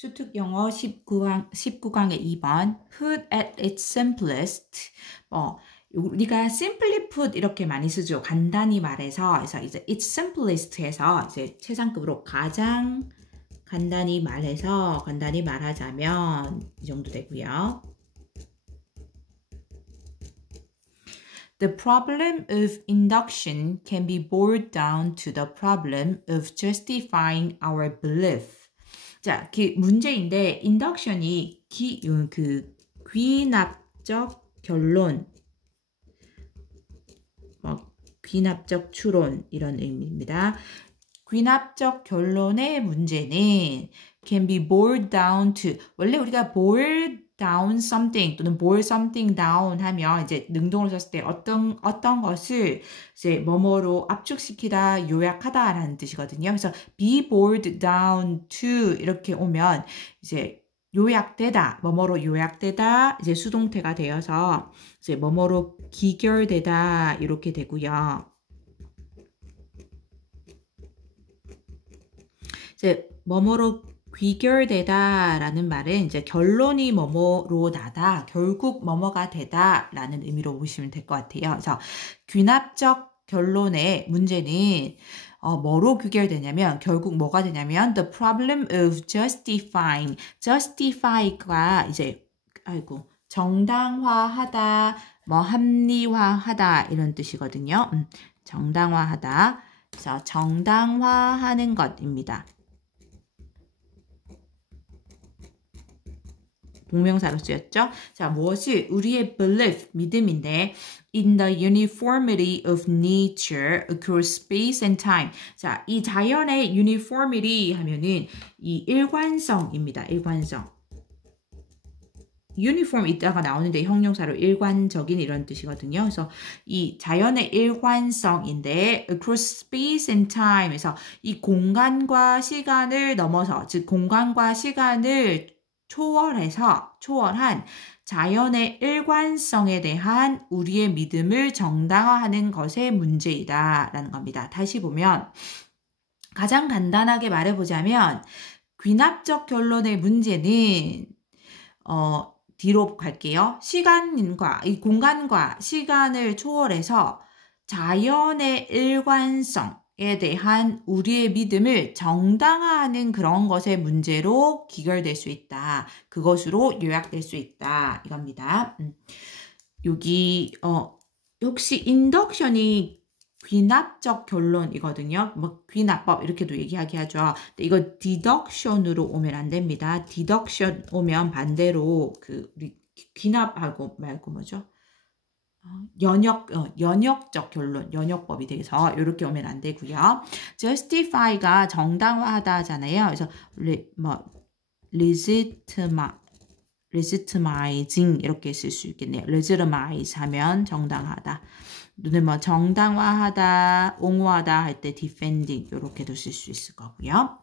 수특 영어 19강의 2번 put at its simplest. 우리가 simply put 이렇게 많이 쓰죠. 간단히 말해서. 그래서 이제 its simplest 해서 이제 최상급으로 가장 간단히 말하자면 이 정도 되고요. The problem of induction can be boiled down to the problem of justifying our belief. 자, 그 문제인데 induction이 귀납적 결론, 귀납적 추론 이런 의미입니다. 귀납적 결론의 문제는 can be boiled down to, 원래 우리가 boil down something 또는 boil something down 하면 이제 능동으로 썼을 때 어떤 것을 이제 뭐뭐로 압축시키다, 요약하다라는 뜻이거든요. 그래서 be boiled down to 이렇게 오면 이제 요약되다, 뭐뭐로 요약되다, 이제 수동태가 되어서 이제 뭐뭐로 기결되다 이렇게 되고요. 이제 뭐뭐로 귀결되다라는 말은 이제 결론이 뭐뭐로 나다, 결국 뭐뭐가 되다라는 의미로 보시면 될 것 같아요. 그래서 귀납적 결론의 문제는 뭐로 귀결되냐면 결국 뭐가 되냐면 the problem of justify가 이제 정당화하다, 합리화하다 이런 뜻이거든요. 정당화하다. 그래서 정당화하는 것입니다. 동명사로 쓰였죠. 자, 무엇을? 우리의 belief, 믿음인데 in the uniformity of nature across space and time. 자, 이 자연의 uniformity 하면은 이 일관성입니다. 일관성. uniform 이따가 나오는데 형용사로 일관적인 이런 뜻이거든요. 그래서 이 자연의 일관성인데 across space and time에서 이 공간과 시간을 넘어서, 즉 공간과 시간을 초월한 자연의 일관성에 대한 우리의 믿음을 정당화하는 것의 문제이다 라는 겁니다. 다시 보면 가장 간단하게 말해보자면 귀납적 결론의 문제는 뒤로 갈게요. 이 공간과 시간을 초월해서 자연의 일관성에 대한 우리의 믿음을 정당화하는 그런 것의 문제로 귀결될 수 있다. 그것으로 요약될 수 있다. 이겁니다. 여기 혹시 인덕션이 귀납적 결론이거든요. 귀납법 이렇게도 얘기하죠. 근데 이거 디덕션으로 오면 안 됩니다. 디덕션 오면 반대로 우리 귀납하고 말고 뭐죠? 연역적 결론, 연역법이 돼서 이렇게 오면 안 되고요. justify가 정당화하다 하잖아요. 그래서 legitimizing 이렇게 쓸 수 있겠네요. legitimize 하면 정당하다. 또는 정당화하다, 옹호하다 할 때 defending 이렇게도 쓸 수 있을 거고요.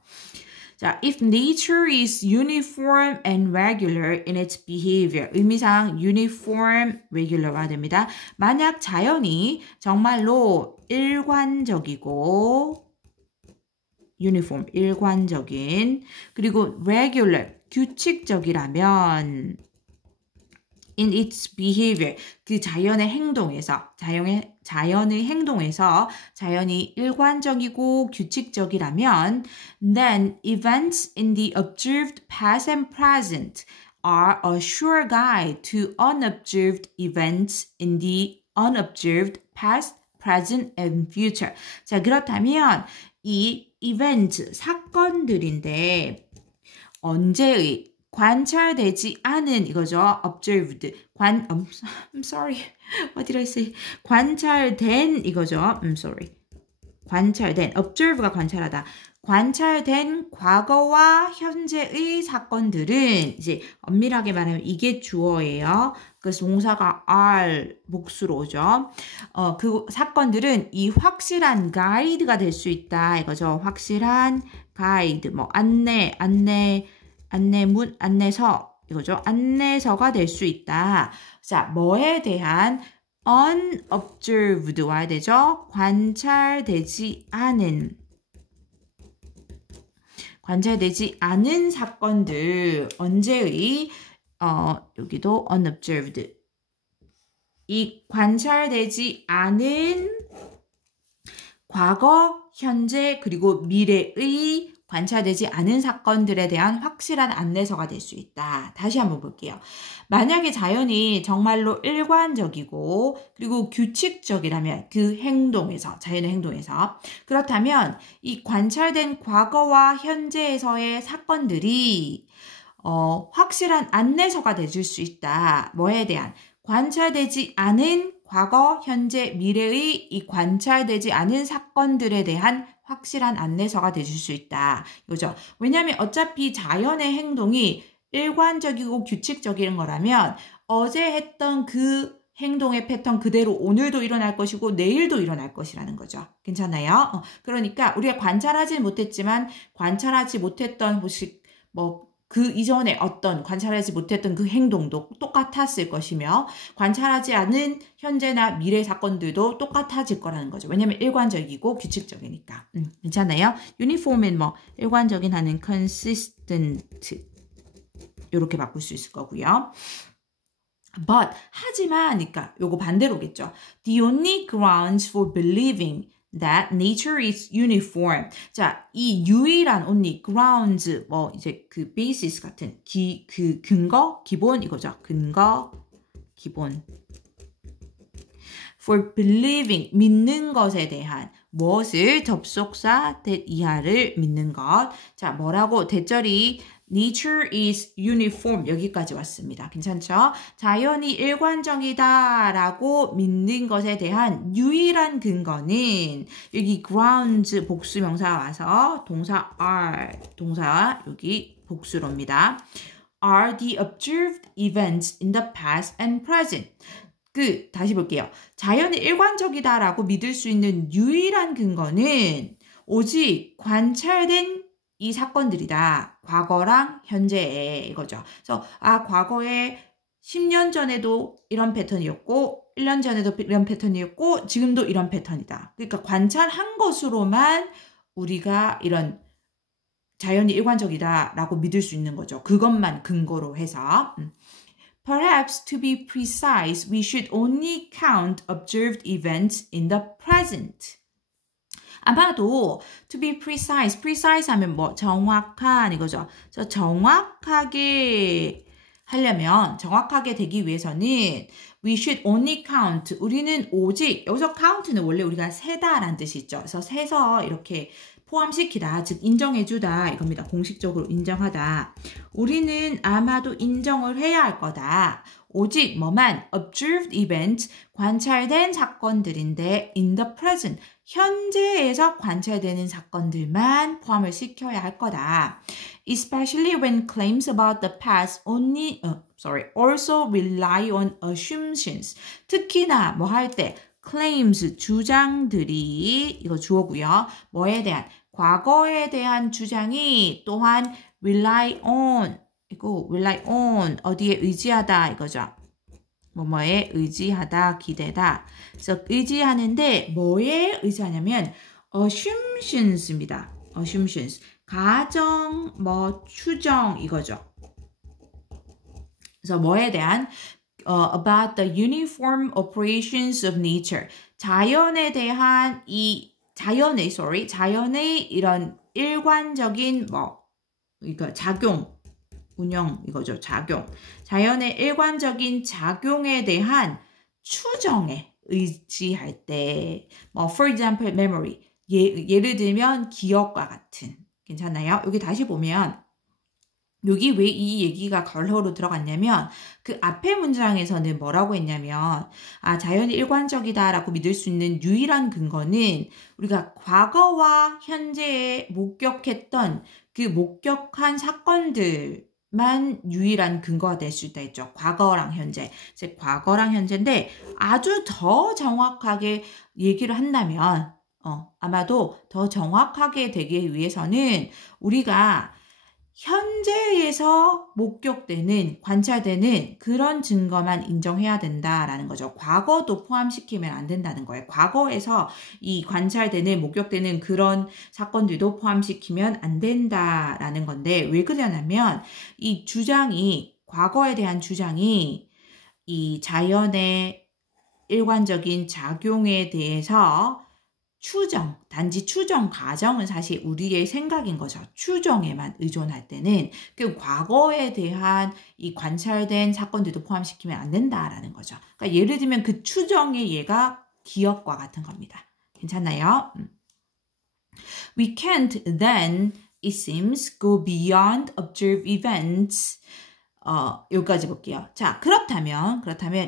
자, if nature is uniform and regular in its behavior. 의미상 uniform, regular가 됩니다. 만약 자연이 정말로 일관적이고 uniform, 일관적인, 그리고 regular, 규칙적이라면 in its behavior, 그 자연의 행동에서 자연이 일관적이고 규칙적이라면 then events in the observed past and present are a sure guide to unobserved events in the unobserved past, present, and future. 자, 그렇다면 이 event, 사건들인데 언제의 관찰되지 않은 이거죠. observed. I'm sorry. What did I say? 관찰된 이거죠. I'm sorry. 관찰된. observe가 관찰하다. 관찰된 과거와 현재의 사건들은 이제 엄밀하게 말하면 이게 주어예요. 그래서 동사가 are 복수로 오죠. 그 사건들은 이 확실한 가이드가 될 수 있다. 이거죠. 확실한 가이드. 안내문, 안내서 이거죠. 안내서가 될 수 있다. 자, 뭐에 대한 unobserved 와야 되죠. 관찰되지 않은 관찰되지 않은 사건들, 언제의 여기도 unobserved. 이 관찰되지 않은 과거, 현재, 그리고 미래의 관찰되지 않은 사건들에 대한 확실한 안내서가 될 수 있다. 다시 한번 볼게요. 만약에 자연이 정말로 일관적이고 그리고 규칙적이라면 그 행동에서, 자연의 행동에서 그렇다면 이 관찰된 과거와 현재에서의 사건들이 확실한 안내서가 되줄 수 있다. 뭐에 대한? 관찰되지 않은 과거, 현재, 미래의 이 관찰되지 않은 사건들에 대한 확실한 안내서가 되줄 수 있다. 이거죠. 왜냐하면 어차피 자연의 행동이 일관적이고 규칙적인 거라면 어제 했던 그 행동의 패턴 그대로 오늘도 일어날 것이고 내일도 일어날 것이라는 거죠. 괜찮아요? 그러니까 우리가 관찰하지 못했지만 관찰하지 못했던 혹시 그 이전에 어떤 관찰하지 못했던 그 행동도 똑같았을 것이며 관찰하지 않은 현재나 미래 사건들도 똑같아질 거라는 거죠. 왜냐하면 일관적이고 규칙적이니까. 괜찮아요? uniform은 일관적인 하는 consistent 이렇게 바꿀 수 있을 거고요. But 하지만 그러니까 요거 반대로겠죠. The only grounds for believing that nature is uniform. 자, 이 유일한 only grounds 이제 그 basis 같은 그 근거, 기본 이거죠. 근거, 기본. For believing 믿는 것에 대한 무엇을 접속사 that 이하를 믿는 것. 자, 뭐라고 대절이 Nature is uniform 여기까지 왔습니다. 괜찮죠? 자연이 일관적이다라고 믿는 것에 대한 유일한 근거는 여기 grounds 복수명사 와서 동사 are 동사 여기 복수로입니다. are the observed events in the past and present. 다시 볼게요. 자연이 일관적이다라고 믿을 수 있는 유일한 근거는 오직 관찰된 이 사건들이다. 과거랑 현재에 이거죠. 그래서 과거에 10년 전에도 이런 패턴이었고 1년 전에도 이런 패턴이었고 지금도 이런 패턴이다. 그러니까 관찰한 것으로만 우리가 이런 자연이 일관적이다라고 믿을 수 있는 거죠. 그것만 근거로 해서. Perhaps to be precise, we should only count observed events in the present. 아마도 to be precise, precise 하면 정확한 이거죠. 그래서 정확하게 하려면 정확하게 되기 위해서는 we should only count. 우리는 오직 여기서 count는 원래 우리가 세다라는 뜻이 있죠. 그래서 세서 이렇게 포함시키다, 즉 인정해주다 이겁니다. 공식적으로 인정하다. 우리는 아마도 인정을 해야 할 거다. 오직 observed events, 관찰된 사건들인데 in the present, 현재에서 관찰되는 사건들만 포함을 시켜야 할 거다. Especially when claims about the past also rely on assumptions. 특히나 할 때 claims, 주장들이 이거 주어고요. 뭐에 대한? 과거에 대한 주장이 또한 rely on 어디에 의지하다 이거죠. 뭐뭐에 의지하다, 기대다. 그래서 의지하는데 뭐에 의지하냐면 assumptions입니다. assumptions. 가정, 추정 이거죠. 그래서 뭐에 대한 about the uniform operations of nature. 자연에 대한 자연의 이런 일관적인 이거 작용, 운영 이거죠. 작용. 자연의 일관적인 작용에 대한 추정에 의지할 때 for example memory. 예를 들면 기억과 같은. 괜찮나요? 여기 다시 보면 여기 왜 이 얘기가 걸러로 들어갔냐면 그 앞에 문장에서는 뭐라고 했냐면 자연이 일관적이다라고 믿을 수 있는 유일한 근거는 우리가 과거와 현재에 목격했던 그 목격한 사건들만 유일한 근거가 될 수 있다 했죠. 과거랑 현재. 즉 과거랑 현재인데 아주 더 정확하게 얘기를 한다면 아마도 더 정확하게 되기 위해서는 우리가 현재에 현재에서 목격되는, 관찰되는 그런 증거만 인정해야 된다라는 거죠. 과거도 포함시키면 안 된다는 거예요. 과거에서 이 관찰되는, 목격되는 그런 사건들도 포함시키면 안 된다라는 건데 왜 그러냐면 이 주장이, 과거에 대한 주장이 이 자연의 일관적인 작용에 대해서 추정, 단지 추정 과정은 사실 우리의 생각인 거죠. 추정에만 의존할 때는 그 과거에 대한 이 관찰된 사건들도 포함시키면 안 된다라는 거죠. 그러니까 예를 들면 그 추정의 예가 기억과 같은 겁니다. 괜찮나요? We can't then, it seems, go beyond observed events. 여기까지 볼게요. 자, 그렇다면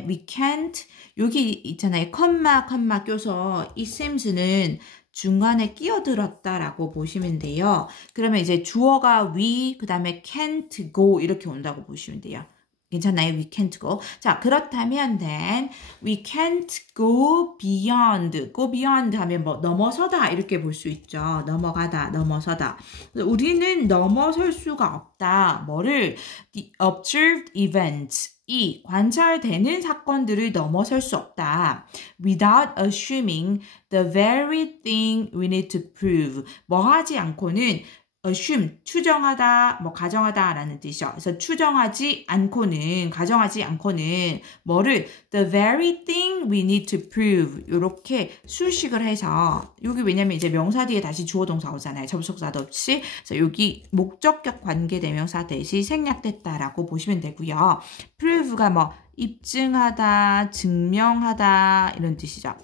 we can't, 여기 있잖아요. 컴마 껴서 it seems는 중간에 끼어들었다라고 보시면 돼요. 그러면 이제 주어가 we, 그 다음에 can't go 이렇게 온다고 보시면 돼요. 괜찮나요? We can't go. 자, 그렇다면 then we can't go beyond. go beyond 하면 뭐 넘어서다 이렇게 볼 수 있죠. 넘어가다, 넘어서다. 우리는 넘어설 수가 없다. 뭐를? The observed events. 이 관찰되는 사건들을 넘어설 수 없다. Without assuming the very thing we need to prove. 뭐 하지 않고는 assume, 추정하다, 뭐 가정하다라는 뜻이죠. 그래서 추정하지 않고는, 가정하지 않고는 뭐를 the very thing we need to prove 이렇게 수식을 해서 여기 왜냐면 이제 명사 뒤에 다시 주어 동사 오잖아요. 접속사도 없이. 그래서 여기 목적격 관계대명사 대시 생략됐다라고 보시면 되고요. prove가 뭐 입증하다, 증명하다 이런 뜻이죠.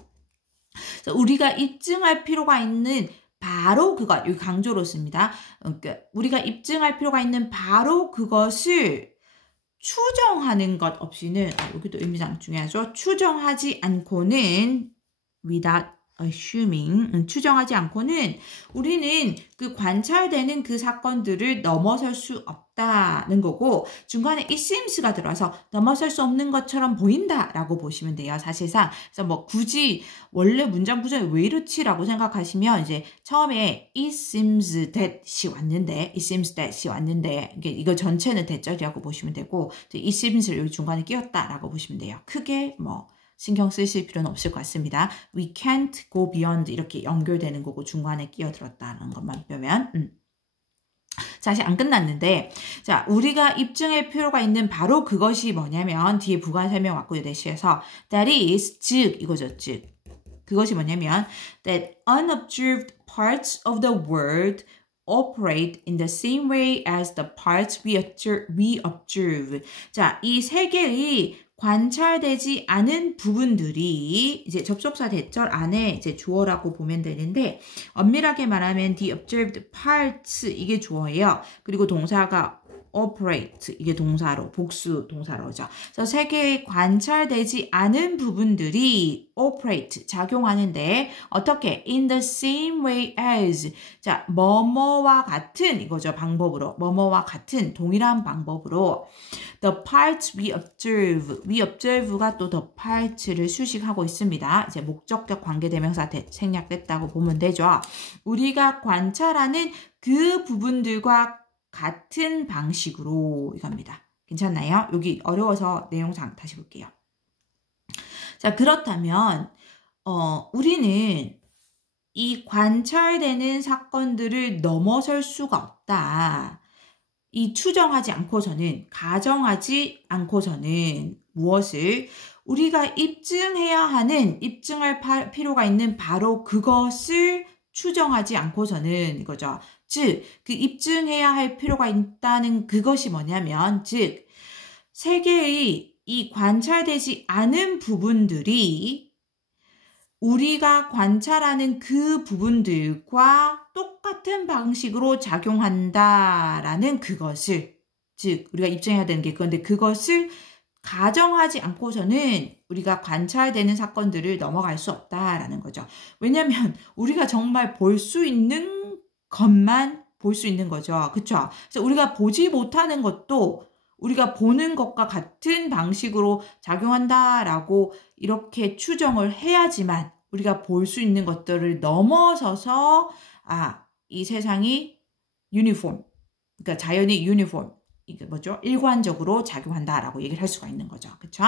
그래서 우리가 입증할 필요가 있는 바로 그것, 여기 강조로 씁니다. 그러니까 우리가 입증할 필요가 있는 바로 그것을 추정하는 것 없이는, 여기도 의미상 중요하죠. 추정하지 않고는, without assuming, 추정하지 않고는 우리는 그 관찰되는 그 사건들을 넘어설 수 없다는 거고, 중간에 it seems가 들어와서 넘어설 수 없는 것처럼 보인다라고 보시면 돼요. 사실상. 그래서 뭐 굳이 원래 문장 구조에 왜 이렇지라고 생각하시면 이제 처음에 it seems that이 왔는데, it seems that이 왔는데, 이거 전체는 that절이라고 보시면 되고, it seems를 여기 중간에 끼웠다라고 보시면 돼요. 크게 뭐 신경 쓰실 필요는 없을 것 같습니다. We can't go beyond 이렇게 연결되는 거고 중간에 끼어들었다는 것만 빼면 자, 아직 안 끝났는데 자, 우리가 입증할 필요가 있는 바로 그것이 뭐냐면 뒤에 부가 설명 왔고요. 대시에서 that is, 즉 이거죠. 즉 그것이 뭐냐면 that unobserved parts of the world operate in the same way as the parts we observe. 자, 이 세 개의 관찰되지 않은 부분들이 이제 접속사 대절 안에 이제 주어라고 보면 되는데 엄밀하게 말하면 the observed parts 이게 주어예요. 그리고 동사가 operate 이게 동사로 복수 동사로 오죠. 그래서 세 개의 관찰되지 않은 부분들이 operate 작용하는데 어떻게 in the same way as 자 뭐뭐와 같은 이거죠. 방법으로 뭐뭐와 같은 동일한 방법으로 the parts we observe가 또 the parts를 수식하고 있습니다. 이제 목적격 관계대명사 생략됐다고 보면 되죠. 우리가 관찰하는 그 부분들과 같은 방식으로 이겁니다. 괜찮나요? 여기 어려워서 내용상 다시 볼게요. 자, 그렇다면 우리는 이 관찰되는 사건들을 넘어설 수가 없다. 이 추정하지 않고서는, 가정하지 않고서는 무엇을 우리가 입증해야 하는, 입증할 필요가 있는 바로 그것을 추정하지 않고서는 이거죠. 즉, 그 입증해야 할 필요가 있다는 그것이 뭐냐면, 즉, 세계의 이 관찰되지 않은 부분들이 우리가 관찰하는 그 부분들과 똑같은 방식으로 작용한다라는 그것을, 즉, 우리가 입증해야 되는 게 그건데 그것을 가정하지 않고서는 우리가 관찰되는 사건들을 넘어갈 수 없다라는 거죠. 왜냐하면 우리가 정말 볼 수 있는 것만 볼 수 있는 거죠. 그쵸? 그래서 우리가 보지 못하는 것도 우리가 보는 것과 같은 방식으로 작용한다라고 이렇게 추정을 해야지만 우리가 볼 수 있는 것들을 넘어서서 이 세상이 유니폼, 그러니까 자연이 유니폼, 이게 뭐죠? 일관적으로 작용한다라고 얘기를 할 수가 있는 거죠. 그쵸?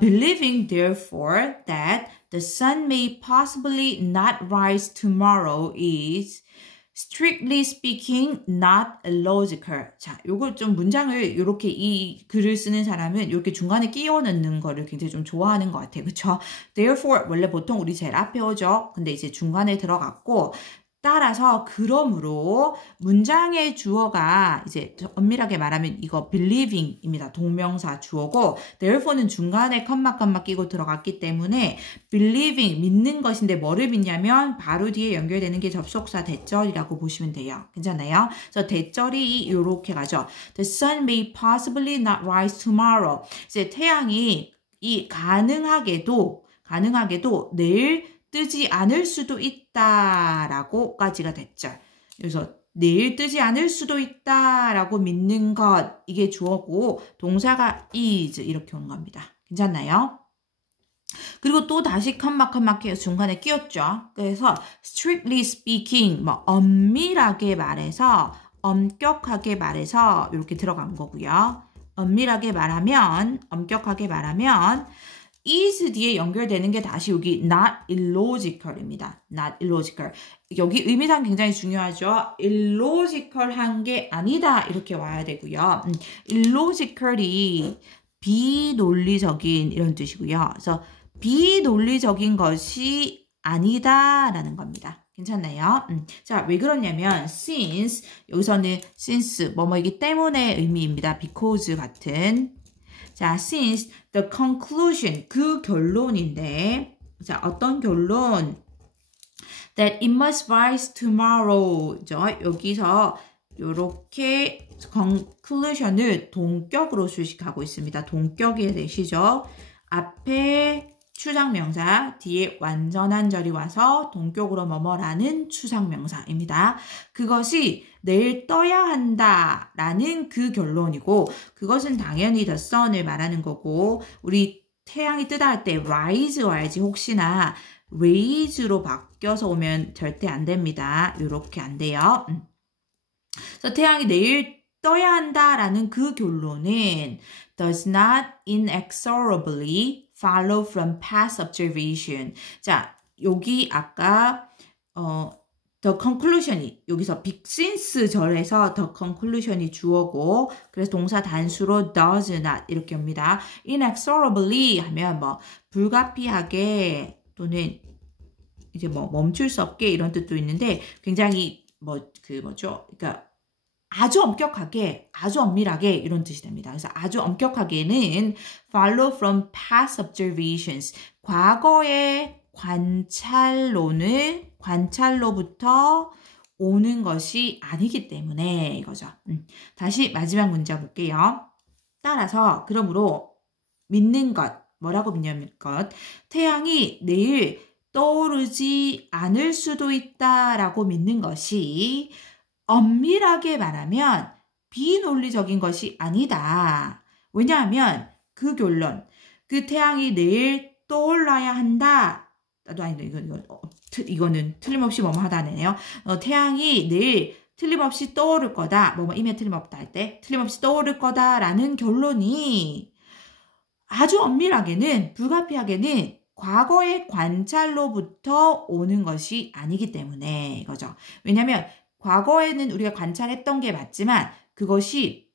Believing therefore that the sun may possibly not rise tomorrow is strictly speaking not illogical. 자, 요거 좀 문장을 이렇게 이 글을 쓰는 사람은 이렇게 중간에 끼워 넣는 거를 굉장히 좀 좋아하는 것 같아요. 그쵸? Therefore 원래 보통 우리 제일 앞에 오죠. 근데 이제 중간에 들어갔고 따라서 그러므로 문장의 주어가 이제 엄밀하게 말하면 이거 believing입니다. 동명사 주어고 therefore는 중간에 컴마 끼고 들어갔기 때문에 believing 믿는 것인데 뭐를 믿냐면 바로 뒤에 연결되는 게 접속사 대절이라고 보시면 돼요. 괜찮나요? 그래서 대절이 이렇게 가죠. The sun may possibly not rise tomorrow. 이제 태양이 이 가능하게도 내일 뜨지 않을 수도 있다라고까지가 됐죠. 그래서 내일 뜨지 않을 수도 있다라고 믿는 것 이게 주어고 동사가 is 이렇게 오는 겁니다. 괜찮나요? 그리고 또 다시 컴마 해서 중간에 끼웠죠. 그래서 strictly speaking 뭐 엄밀하게 말해서 엄격하게 말해서 이렇게 들어간 거고요. 엄밀하게 말하면 엄격하게 말하면 is 뒤에 연결되는 게 다시 여기 not illogical입니다. not illogical. 여기 의미상 굉장히 중요하죠. illogical한 게 아니다 이렇게 와야 되고요. illogical이 비논리적인 이런 뜻이고요. 그래서 비논리적인 것이 아니다라는 겁니다. 괜찮나요? 자, 왜 그러냐면 since 여기서는 since 뭐뭐이기 때문에 의미입니다. because 같은 자, since the conclusion, 그 결론인데, 자, 어떤 결론? That it must rise tomorrow. 죠? 여기서 이렇게 conclusion을 동격으로 수식하고 있습니다. 동격이 되시죠? 앞에 추상명사, 뒤에 완전한 절이 와서 동격으로 뭐뭐라는 추상명사입니다. 그것이 내일 떠야 한다라는 그 결론이고 그것은 당연히 the sun을 말하는 거고 우리 태양이 뜨다 할 때 rise 와야지 혹시나 raise로 바뀌어서 오면 절대 안 됩니다. 이렇게 안 돼요. 그래서 태양이 내일 떠야 한다라는 그 결론은 does not inexorably follow from past observation. 자, 여기 아까 the conclusion이 여기서 since 절에서 the conclusion이 주어고 그래서 동사 단수로 does not 이렇게 옵니다. inexorably 하면 뭐 불가피하게 또는 이제 뭐 멈출 수 없게 이런 뜻도 있는데 굉장히 그러니까 아주 엄격하게, 아주 엄밀하게 이런 뜻이 됩니다. 그래서 아주 엄격하게는 follow from past observations. 과거의 관찰로부터 오는 것이 아니기 때문에 이거죠. 다시 마지막 문제 볼게요. 따라서 그러므로 믿는 것, 뭐라고 믿냐면 태양이 내일 떠오르지 않을 수도 있다라고 믿는 것이 엄밀하게 말하면 비논리적인 것이 아니다. 왜냐하면 그 결론, 그 태양이 내일 떠올라야 한다. 나도 아닌데 이거는 틀림없이 뭐뭐 하다네요. 태양이 내일 틀림없이 떠오를 거다. 뭐뭐 임에 틀림없다 할 때 틀림없이 떠오를 거다라는 결론이 아주 엄밀하게는 불가피하게는 과거의 관찰로부터 오는 것이 아니기 때문에 이거죠. 왜냐하면 과거에는 우리가 관찰했던 게 맞지만 그것이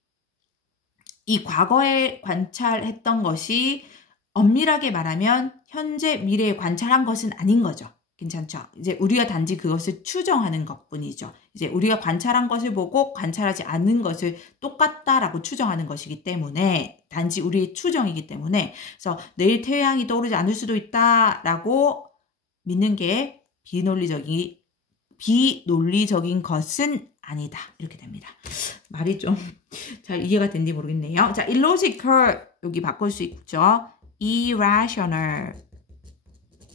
이 과거에 관찰했던 것이 엄밀하게 말하면 현재 미래에 관찰한 것은 아닌 거죠. 괜찮죠? 이제 우리가 단지 그것을 추정하는 것뿐이죠. 이제 우리가 관찰한 것을 보고 관찰하지 않는 것을 똑같다라고 추정하는 것이기 때문에 단지 우리의 추정이기 때문에 그래서 내일 태양이 떠오르지 않을 수도 있다라고 믿는 게 비논리적인 것은 아니다. 이렇게 됩니다. 말이 좀 잘 이해가 됐는지 모르겠네요. 자, illogical 여기 바꿀 수 있죠. irrational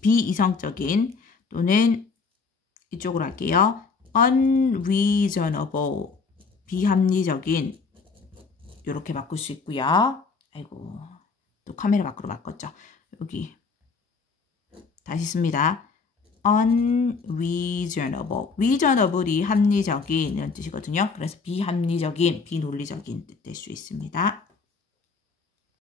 비이성적인 또는 이쪽으로 할게요. unreasonable 비합리적인 이렇게 바꿀 수 있고요. 아이고 또 카메라 밖으로 바꿨죠. 여기 다시 씁니다. unreasonable. reasonable이 합리적인 이런 뜻이거든요. 그래서 비합리적인, 비논리적인 뜻 될 수 있습니다.